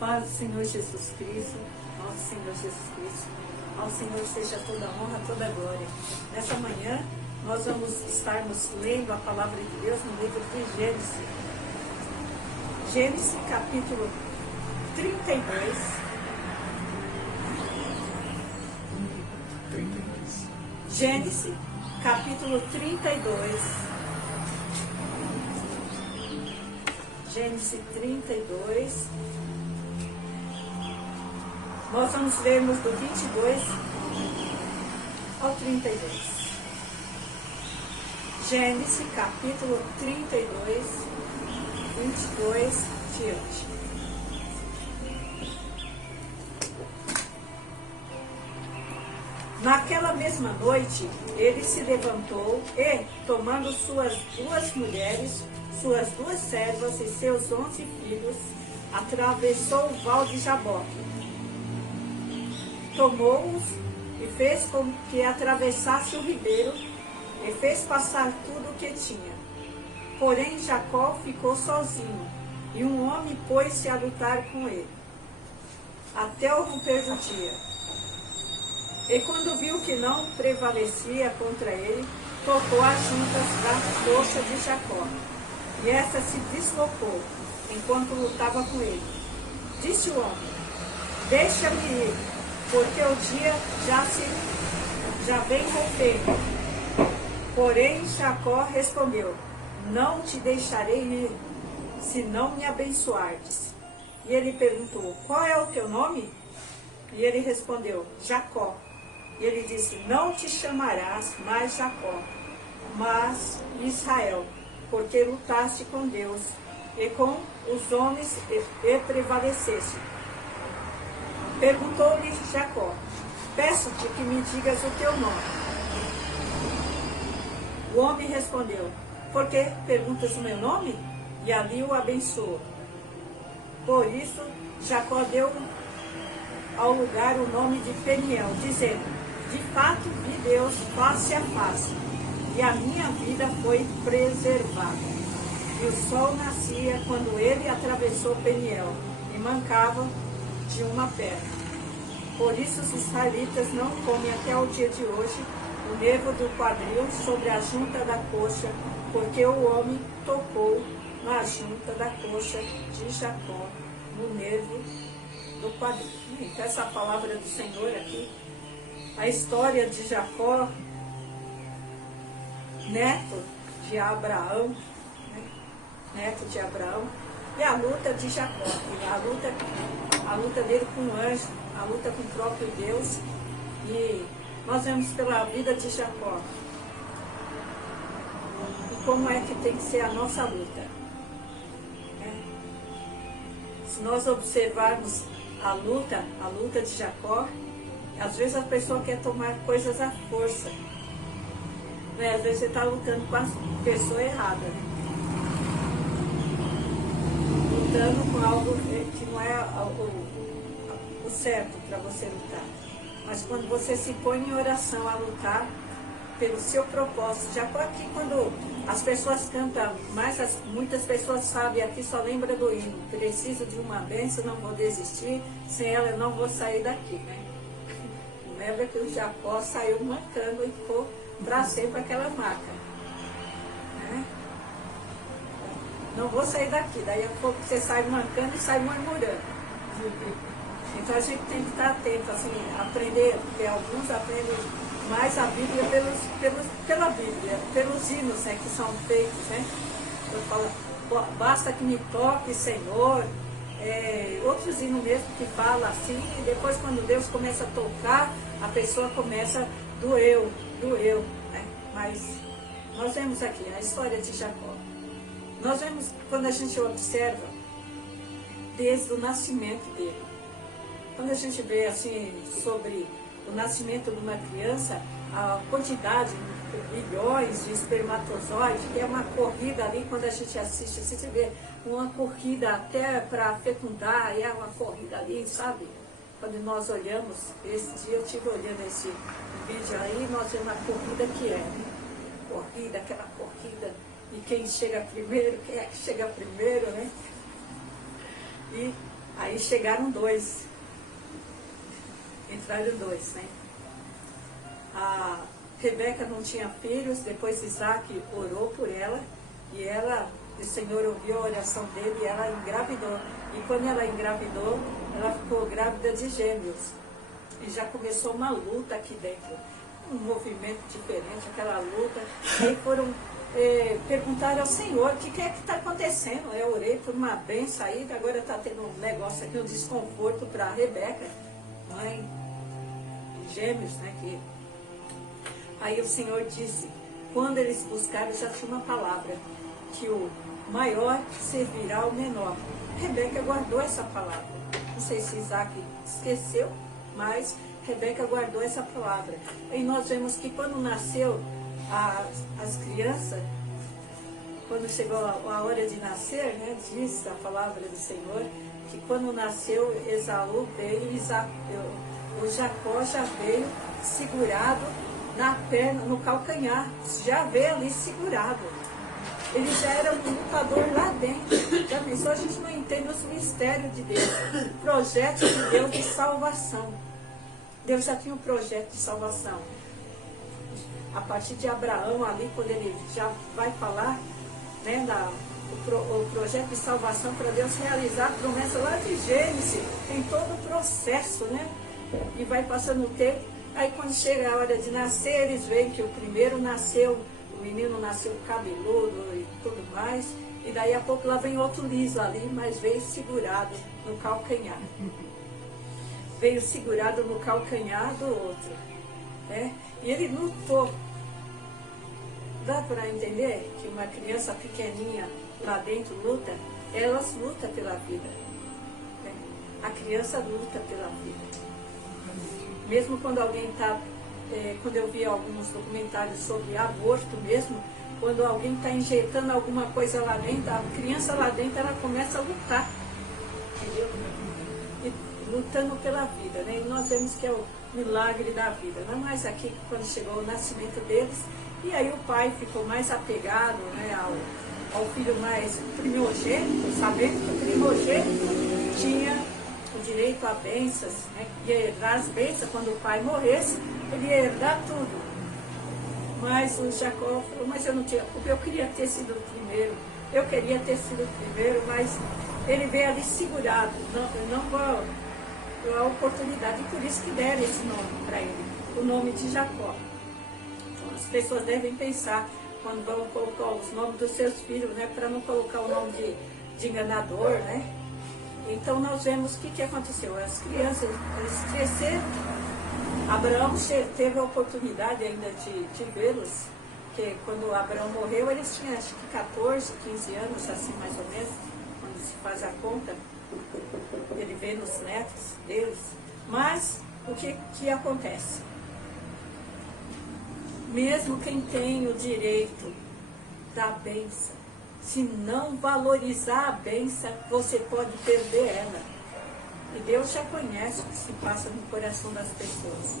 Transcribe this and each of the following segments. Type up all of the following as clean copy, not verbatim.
Paz do Senhor Jesus Cristo, nosso Senhor Jesus Cristo. Ao Senhor seja toda honra, toda glória. Nessa manhã, nós vamos estarmos lendo a palavra de Deus no livro de Gênesis. Gênesis, capítulo 32. Gênesis, capítulo 32. Gênesis 32. Nós vamos lermos do 22 ao 32. Gênesis, capítulo 32, 22 diante. Naquela mesma noite, ele se levantou e, tomando suas duas mulheres, suas duas servas e seus 11 filhos, atravessou o val de Jaboque. Tomou-os e fez com que atravessasse o ribeiro e fez passar tudo o que tinha. Porém, Jacó ficou sozinho e um homem pôs-se a lutar com ele, até o romper do dia. E quando viu que não prevalecia contra ele, tocou as juntas da coxa de Jacó, e esta se deslocou enquanto lutava com ele. Disse o homem: deixa-me ir, porque o dia já vem rompendo. Porém Jacó respondeu: não te deixarei ir, se não me abençoardes. E ele perguntou: qual é o teu nome? E ele respondeu: Jacó. E ele disse: não te chamarás mais Jacó, mas Israel, porque lutaste com Deus e com os homens e prevaleceste. Perguntou-lhe Jacó: peço-te que me digas o teu nome. O homem respondeu: por que perguntas o meu nome? E ali o abençoou. Por isso Jacó deu ao lugar o nome de Peniel, dizendo: de fato vi Deus face a face, e a minha vida foi preservada. E o sol nascia quando ele atravessou Peniel, e mancava de uma perna. Por isso os israelitas não comem até o dia de hoje o nervo do quadril sobre a junta da coxa, porque o homem tocou na junta da coxa de Jacó, no nervo do quadril. Então essa palavra do Senhor aqui, a história de Jacó, neto de Abraão, neto de Abraão, e a luta de Jacó, a luta dele com o anjo, a luta com o próprio Deus. E nós vemos pela vida de Jacó e como é que tem que ser a nossa luta. Se nós observarmos a luta de Jacó, às vezes a pessoa quer tomar coisas à força, às vezes você está lutando com a pessoa errada, lutando com algo que não é o certo para você lutar. Mas quando você se põe em oração a lutar pelo seu propósito, Jacó aqui, quando as pessoas cantam, muitas pessoas sabem, aqui só lembra do hino: preciso de uma bênção, não vou desistir, sem ela eu não vou sair daqui, Lembra que o Jacó saiu mancando e ficou para sempre aquela marca, Não vou sair daqui, daí a pouco você sai mancando e sai murmurando. Então a gente tem que estar atento, assim, aprender, porque alguns aprendem mais a Bíblia pela Bíblia, pelos hinos que são feitos, Eu falo: basta que me toque, Senhor. Outros hinos mesmo que falam assim, e depois quando Deus começa a tocar, a pessoa começa doeu, Mas nós vemos aqui a história de Jacó. Nós vemos, quando a gente observa, desde o nascimento dele. Quando a gente vê assim sobre o nascimento de uma criança, a quantidade, bilhões de espermatozoides, que é uma corrida ali, quando a gente assiste, assim, você vê uma corrida até para fecundar, é uma corrida ali, sabe? Quando nós olhamos, esse dia eu estive olhando esse vídeo aí, nós vemos a corrida que é, corrida, aquela corrida, e quem chega primeiro, quem é que chega primeiro, E Aí chegaram dois. Entraram dois, né? A Rebeca não tinha filhos, depois Isaac orou por ela, e ela, o Senhor ouviu a oração dele e ela engravidou. E quando ela engravidou, ela ficou grávida de gêmeos. E já começou uma luta aqui dentro, um movimento diferente, aquela luta. E aí foram perguntar ao Senhor, o que é que está acontecendo? Eu orei por uma bênção aí, agora está tendo um negócio aqui, um desconforto para a Rebeca, mãe de gêmeos, né? Aí o Senhor disse, quando eles buscaram, já tinha uma palavra, que o maior servirá ao menor. Rebeca guardou essa palavra. Não sei se Isaac esqueceu, mas Rebeca guardou essa palavra. E nós vemos que quando nasceu as crianças, quando chegou a hora de nascer, né, diz a palavra do Senhor, que quando nasceu Esaú veio, o Jacó já veio segurado na perna, no calcanhar, já veio ali segurado. Ele já era um lutador lá dentro. Já pensou? A gente não entende os mistérios de Deus. Projeto de Deus de salvação. Deus já tinha um projeto de salvação. A partir de Abraão ali, quando ele já vai falar, né, o projeto de salvação para Deus realizar a promessa lá de Gênesis, tem todo o processo, né? E vai passando o tempo. Aí quando chega a hora de nascer, eles veem que o primeiro nasceu, o menino nasceu cabeludo e tudo mais, e daí a pouco lá vem outro liso ali, mas veio segurado no calcanhar. Veio segurado no calcanhar do outro, né? E ele lutou. Dá para entender que uma criança pequenininha lá dentro luta? Elas lutam pela vida, né? A criança luta pela vida. Mesmo quando alguém está, quando eu vi alguns documentários sobre aborto mesmo, quando alguém está injetando alguma coisa lá dentro, a criança lá dentro, ela começa a lutar, entendeu? E lutando pela vida, né? E nós vemos que é o milagre da vida, não é mais aqui quando chegou o nascimento deles, e aí o pai ficou mais apegado, né, ao filho mais primogênito, sabendo que o primogênito tinha o direito a bênçãos, né? Ia herdar as bênçãos. Quando o pai morresse, ele ia herdar tudo. Mas o Jacó falou, mas eu não tinha, porque eu queria ter sido o primeiro, eu queria ter sido o primeiro, mas ele veio ali segurado, não com a oportunidade, e por isso que deram esse nome para ele, o nome de Jacó. Então as pessoas devem pensar, quando vão colocar os nomes dos seus filhos, né, para não colocar o nome de enganador, né? Então nós vemos o que aconteceu. As crianças, eles cresceram. Abraão teve a oportunidade ainda de vê-los, porque quando Abraão morreu, eles tinham acho que 14, 15 anos, assim mais ou menos, quando se faz a conta, ele vê nos netos deles. Mas o que acontece? Mesmo quem tem o direito da bênção, se não valorizar a bênção, você pode perder ela. E Deus já conhece o que se passa no coração das pessoas.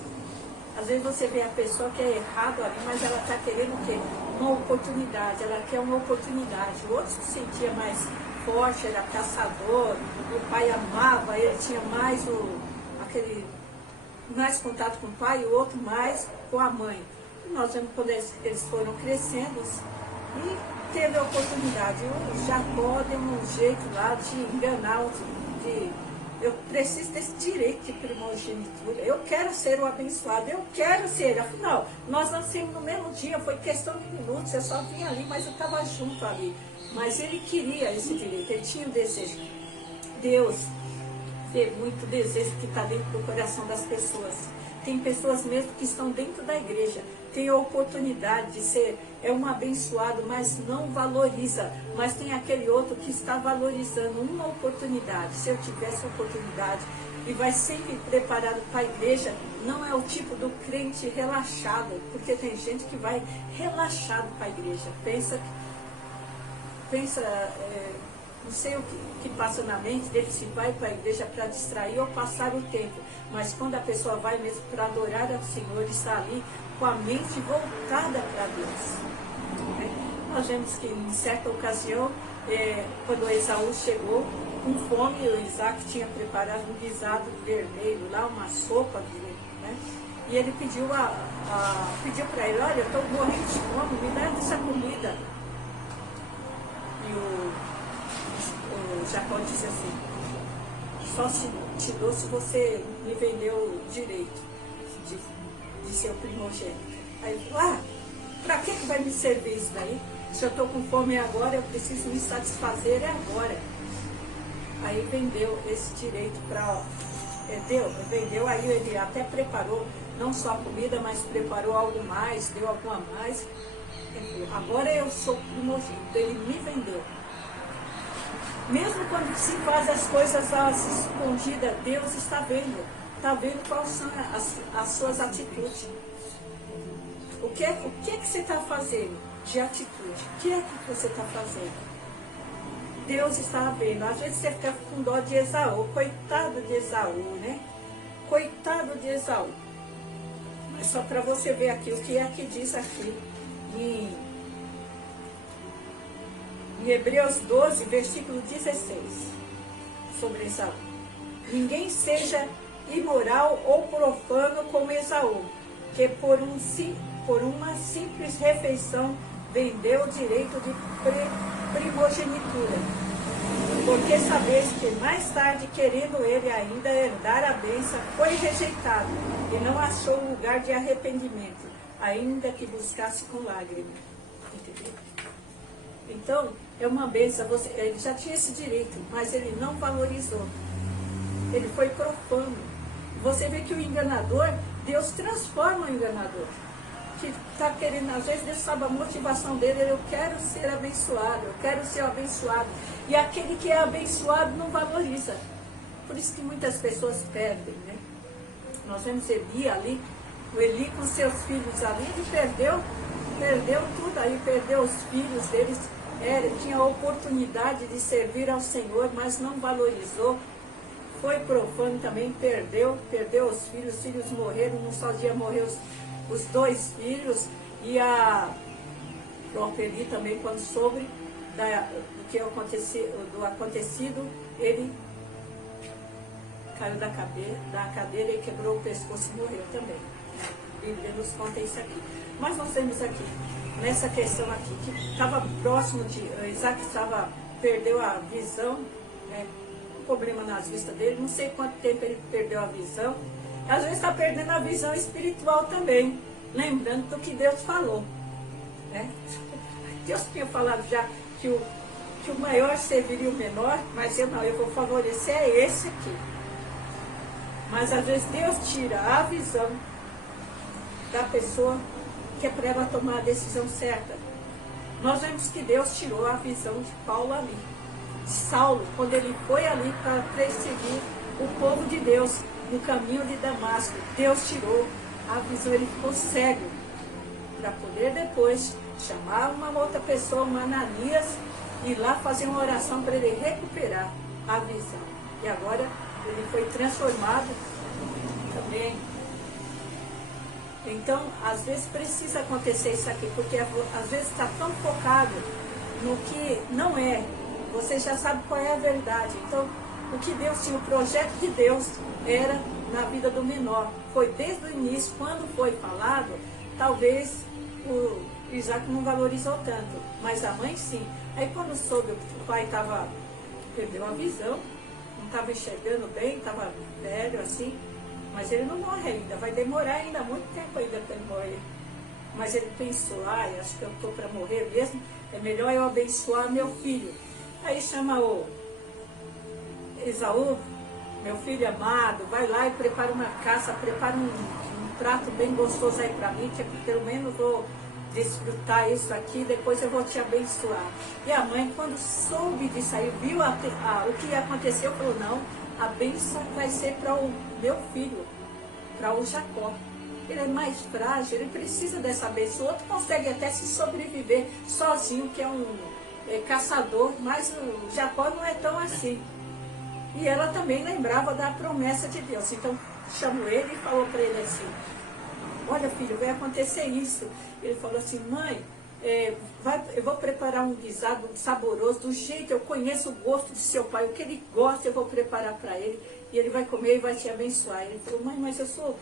Às vezes você vê a pessoa que é errado ali, mas ela está querendo o quê? Uma oportunidade, ela quer uma oportunidade. O outro se sentia mais forte, era caçador, o pai amava, ele tinha mais mais contato com o pai, e o outro mais com a mãe. E nós vemos quando eles foram crescendo e teve a oportunidade. O Jacó deu um jeito lá de enganar, eu preciso desse direito de primogenitura, eu quero ser o abençoado, eu quero ser, afinal, nós nascemos no mesmo dia, foi questão de minutos, eu só vim ali, mas eu estava junto ali. Mas ele queria esse direito, ele tinha o desejo. Deus vê muito desejo que está dentro do coração das pessoas. Tem pessoas mesmo que estão dentro da igreja, tem a oportunidade de ser, um abençoado, mas não valoriza. Mas tem aquele outro que está valorizando uma oportunidade. Se eu tivesse oportunidade, e vai sempre preparado para a igreja, não é o tipo do crente relaxado, porque tem gente que vai relaxado para a igreja, pensa não sei o que passa na mente dele, se vai para a igreja para distrair ou passar o tempo. Mas quando a pessoa vai mesmo para adorar ao Senhor, está ali com a mente voltada para Deus. Nós vemos que em certa ocasião, quando Esaú chegou, com fome, o Isaac tinha preparado um guisado vermelho lá, uma sopa, né? E ele pediu para ele, olha, eu estou morrendo de fome, me dá essa comida. E o Jacó disse assim, só te dou se você me vendeu o direito de ser o primogênito. Aí ele falou, para que vai me servir isso daí? Se eu estou com fome agora, eu preciso me satisfazer agora. Aí vendeu esse direito para... vendeu, aí ele até preparou, não só a comida, mas preparou algo mais, deu algo a mais. Ele falou, agora eu sou primogênito, ele me vendeu. Mesmo quando se faz as coisas às escondidas, Deus está vendo quais são as suas atitudes. O que é que você está fazendo de atitude? O que é que você está fazendo? Deus está vendo. Às vezes você fica com dó de Esaú. Coitado de Esaú, né? Coitado de Esaú. Mas só para você ver aqui o que é que diz aqui em Hebreus 12, versículo 16, sobre Esaú. Ninguém seja imoral ou profano como Esaú, que por uma simples refeição vendeu o direito de primogenitura. Porque sabeis que mais tarde, querendo ele ainda herdar a bênção, foi rejeitado e não achou lugar de arrependimento, ainda que buscasse com lágrimas. Entendeu? Então, é uma bênção. Ele já tinha esse direito, mas ele não valorizou. Ele foi profano. Você vê que o enganador, Deus transforma o enganador. Que está querendo, às vezes Deus sabe a motivação dele, eu quero ser abençoado, eu quero ser abençoado. E aquele que é abençoado não valoriza. Por isso que muitas pessoas perdem, né? Nós vemos Eli ali, o Eli com seus filhos ali, ele perdeu tudo aí, perdeu os filhos deles. Ele tinha a oportunidade de servir ao Senhor, mas não valorizou. Foi profano também, perdeu os filhos morreram, num só dia morreu os dois filhos, e o próprio Eli também, quando soube do acontecido, ele caiu da cadeira e quebrou o pescoço e morreu também. A Bíblia nos conta isso aqui. Mas nós temos aqui, nessa questão aqui, que estava próximo de Isaac, perdeu a visão, né? Um problema nas vistas dele, não sei quanto tempo ele perdeu a visão. Às vezes está perdendo a visão espiritual também, lembrando do que Deus falou, né? Deus tinha falado já que o maior serviria o menor, mas eu vou favorecer esse aqui. Mas às vezes Deus tira a visão da pessoa que é para ela tomar a decisão certa. Nós vemos que Deus tirou a visão de Paulo ali, de Saulo, quando ele foi ali para perseguir o povo de Deus no caminho de Damasco. Deus tirou a visão, ele ficou cego, para poder depois chamar uma outra pessoa, um Ananias, e ir lá fazer uma oração para ele recuperar a visão. E agora ele foi transformado também. Então, às vezes precisa acontecer isso aqui, porque às vezes está tão focado no que não é. Você já sabe qual é a verdade. Então, o que Deus tinha, o projeto de Deus era na vida do menor. Foi desde o início, quando foi falado, talvez o Isaac não valorizou tanto, mas a mãe sim. Aí quando soube que o pai perdeu a visão, não estava enxergando bem, estava velho assim, mas ele não morre ainda, vai demorar ainda muito tempo ainda para ele morrer. Mas ele pensou, acho que eu estou para morrer mesmo, é melhor eu abençoar meu filho. Aí chama o Esaú, meu filho amado, vai lá e prepara uma caça, prepara um prato bem gostoso aí para mim, que pelo menos vou desfrutar isso aqui, depois eu vou te abençoar. E a mãe, quando soube disso aí, viu o que aconteceu, falou, não, a bênção vai ser para o meu filho, para o Jacó. Ele é mais frágil, ele precisa dessa bênção. O outro consegue até se sobreviver sozinho, que é um caçador, mas o Jacó não é tão assim. E ela também lembrava da promessa de Deus. Então chamou ele e falou para ele assim, olha filho, vai acontecer isso. Ele falou assim, mãe, eu vou preparar um guisado saboroso, do jeito, eu conheço o gosto do seu pai, o que ele gosta eu vou preparar para ele, e ele vai comer e vai te abençoar. Ele falou, mãe, mas eu sou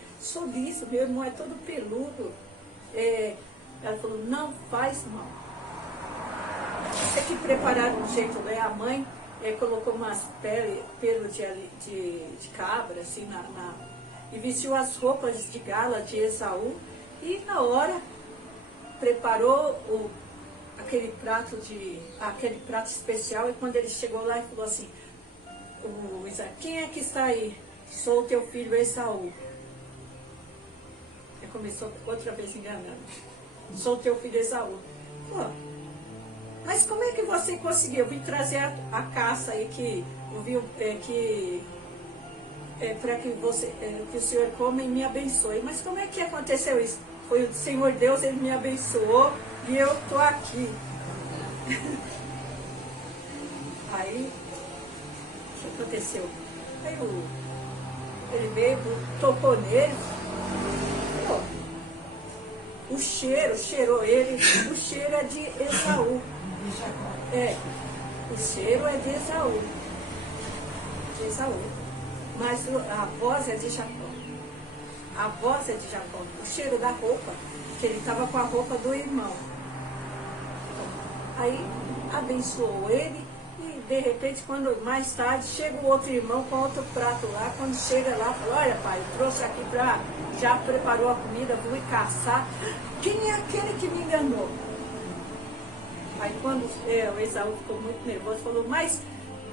liso, meu irmão é todo peludo. Ela falou, não faz mal. Você que prepararam um jeito, né? A mãe colocou umas pelos de cabra, assim, e vestiu as roupas de gala de Esaú, e na hora preparou aquele prato especial, e quando ele chegou lá, ele falou assim, Isaac, quem é que está aí? Sou o teu filho Esaú. Ele começou outra vez enganando. Sou o teu filho Esaú. Pô, mas como é que você conseguiu? Eu vim trazer a caça aí para que o Senhor come e me abençoe. Mas como é que aconteceu isso? Foi o Senhor Deus, Ele me abençoou e eu estou aqui. Aí, o que aconteceu? Aí ele veio, tocou nele, o cheiro, cheirou ele, o cheiro é de Esaú. O cheiro é de Esaú. Mas a voz é de Jacó. A voz é de Jacó. O cheiro da roupa, que ele estava com a roupa do irmão. Aí abençoou ele e de repente, quando mais tarde, chega o outro irmão com outro prato lá. Quando chega lá, fala, olha pai, eu trouxe aqui já preparou a comida, vou ir caçar. Quem é aquele que me enganou? Aí quando o Esaú ficou muito nervoso, falou, mas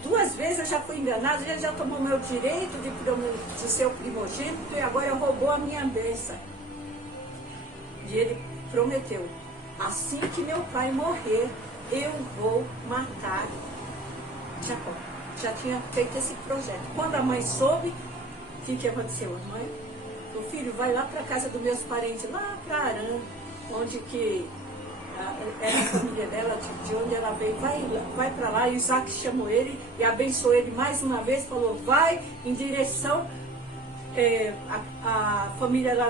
2 vezes eu já fui enganado, ele já tomou meu direito de ser o primogênito e agora roubou a minha bênção. E ele prometeu, assim que meu pai morrer, eu vou matar Jacó. Já tinha feito esse projeto. Quando a mãe soube, o que aconteceu? A mãe, o filho, vai lá para a casa dos meus parentes, lá para Arã, onde que era a família dela, de onde ela veio, vai para lá. E Isaac chamou ele e abençoou ele mais uma vez, falou, vai em direção à família lá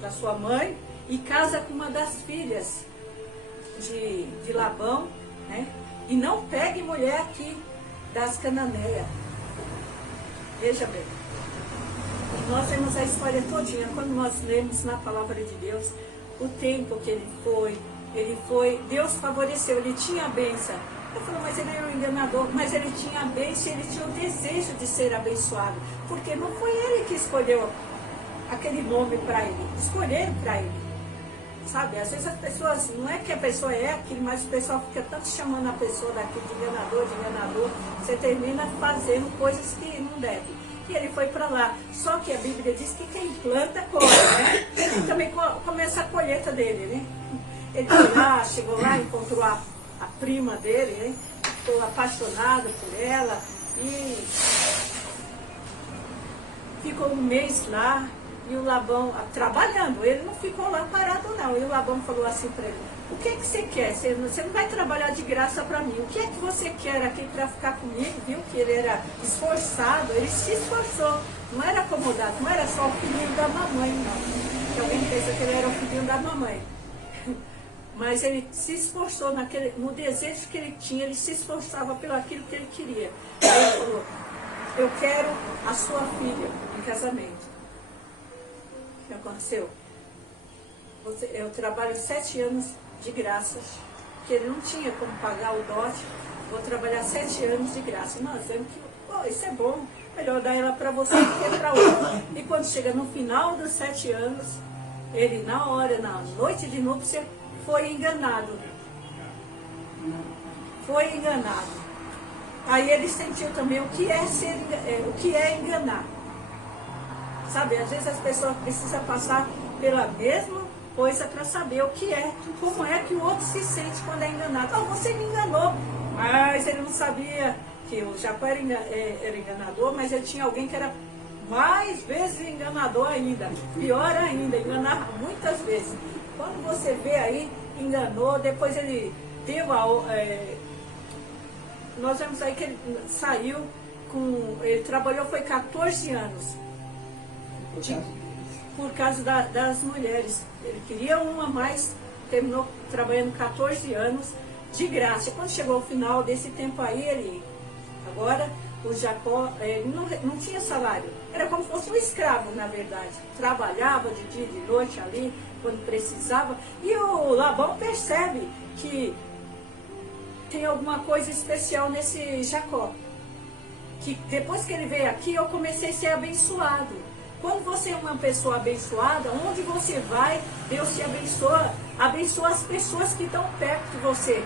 da sua mãe e casa com uma das filhas de Labão, né? E não pegue mulher aqui das Cananeias. Veja bem, nós vemos a história todinha, quando nós lemos na palavra de Deus, o tempo que ele foi, Deus favoreceu, ele tinha a bênção. Eu falo, mas ele era um enganador, mas ele tinha a bênção, ele tinha o desejo de ser abençoado, porque não foi ele que escolheu aquele nome para ele, escolheram para ele. Sabe, às vezes as pessoas, não é que a pessoa é aquilo, mas o pessoal fica tanto chamando a pessoa daquilo de enganador, você termina fazendo coisas que não deve. E ele foi para lá. Só que a Bíblia diz que quem planta, colhe, né? E também começa a colheita dele, né? Ele foi lá, chegou lá, encontrou a prima dele, né? Ficou apaixonado por ela e ficou 1 mês lá. E o Labão trabalhando, ele não ficou lá parado não. E o Labão falou assim para ele, o que você quer? Você não vai trabalhar de graça para mim. O que é que você quer aqui para ficar comigo? Viu que ele era esforçado, ele se esforçou. Não era acomodado, não era só o filhinho da mamãe, não. Que alguém pensa que ele era o filhinho da mamãe. Mas ele se esforçou no desejo que ele tinha, ele se esforçava pelo aquilo que ele queria. Aí ele falou, eu quero a sua filha em casamento. O que aconteceu? Eu trabalho 7 anos de graça, que ele não tinha como pagar o dote. Vou trabalhar 7 anos de graça. Nós vemos que isso é bom, melhor dar ela para você do que para outra. E quando chega no final dos 7 anos, ele na noite de núpcia, foi enganado. Foi enganado. Aí ele sentiu também o que é enganar. Sabe, às vezes as pessoas precisam passar pela mesma coisa para saber o que é, como é que o outro se sente quando é enganado. Oh, você me enganou, mas ele não sabia que o Jacó era enganador, mas ele tinha alguém que era mais vezes enganador ainda, pior ainda, enganar muitas vezes. Quando você vê aí, enganou, depois ele deu nós vemos aí que ele saiu ele trabalhou, foi 14 anos. Por causa das mulheres. Ele queria uma mais terminou trabalhando 14 anos de graça. E quando chegou ao final desse tempo aí, agora o Jacó não tinha salário. Era como se fosse um escravo, na verdade. Trabalhava de dia e de noite ali, quando precisava. E o Labão percebe que tem alguma coisa especial nesse Jacó. Que depois que ele veio aqui, eu comecei a ser abençoado. Quando você é uma pessoa abençoada, onde você vai, Deus te abençoa as pessoas que estão perto de você.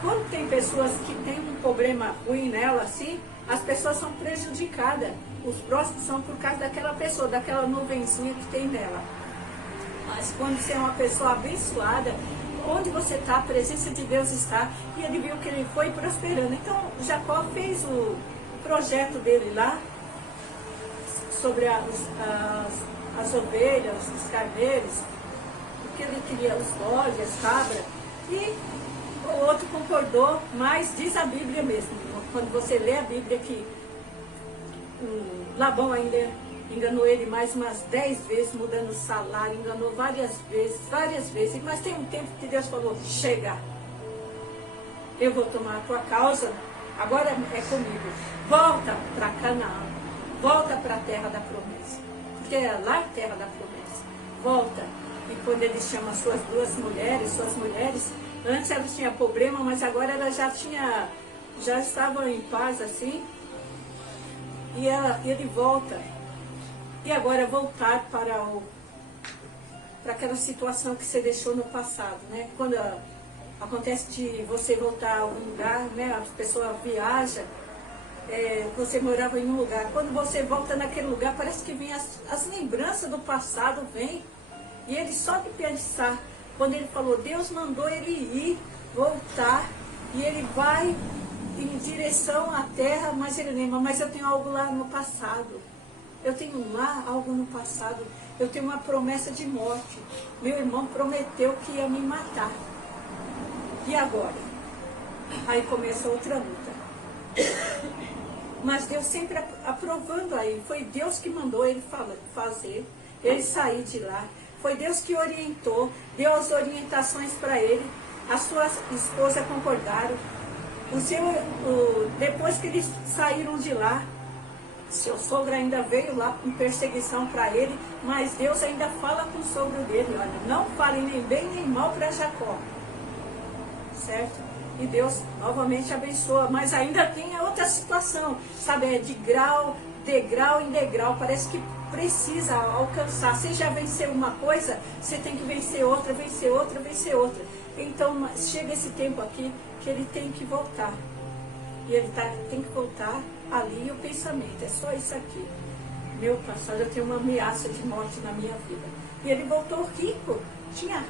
Quando tem pessoas que têm um problema ruim nela, assim, as pessoas são prejudicadas. Os próximos são por causa daquela pessoa, daquela nuvenzinha que tem nela. Mas quando você é uma pessoa abençoada, onde você está, a presença de Deus está. E ele viu que ele foi prosperando. Então, Jacó fez o projeto dele lá, sobre as ovelhas, os carneiros, o que ele queria, os bodes, as cabras, e o outro concordou, mas diz a Bíblia mesmo, quando você lê a Bíblia, que Labão ainda enganou ele mais umas 10 vezes, mudando o salário, enganou várias vezes, mas tem um tempo que Deus falou, chega, eu vou tomar a tua causa, agora é comigo, volta para Canaã. Volta para a terra da promessa, porque é lá a terra da promessa. Volta. E quando ele chama suas mulheres, antes elas tinham problema, mas agora elas já estavam em paz assim. E ele volta. E agora voltar para aquela situação que você deixou no passado, né? Quando acontece de você voltar a algum lugar, né? A pessoa viaja. Você morava em um lugar, quando você volta naquele lugar, parece que vem as lembranças do passado, vem, e ele só de pensar, quando ele falou, Deus mandou ele ir, voltar, e ele vai em direção à terra, mas ele lembra, mas eu tenho algo lá no passado, eu tenho lá algo no passado, eu tenho uma promessa de morte, meu irmão prometeu que ia me matar, e agora? Aí começa outra luta. Mas Deus sempre aprovando aí. Foi Deus que mandou ele fazer, ele sair de lá. Foi Deus que orientou, deu as orientações para ele. A sua esposa concordaram. Depois que eles saíram de lá, seu sogro ainda veio lá com perseguição para ele, mas Deus ainda fala com o sogro dele, olha, não fale nem bem nem mal para Jacó. Certo? E Deus novamente abençoa, mas ainda tem a outra situação, sabe, é de degrau em degrau, parece que precisa alcançar. Você já venceu uma coisa, você tem que vencer outra, vencer outra, vencer outra. Então chega esse tempo aqui que ele tem que voltar. E ele tem que voltar ali e o pensamento, é só isso aqui. Meu passado, eu tenho uma ameaça de morte na minha vida. E ele voltou rico, tinha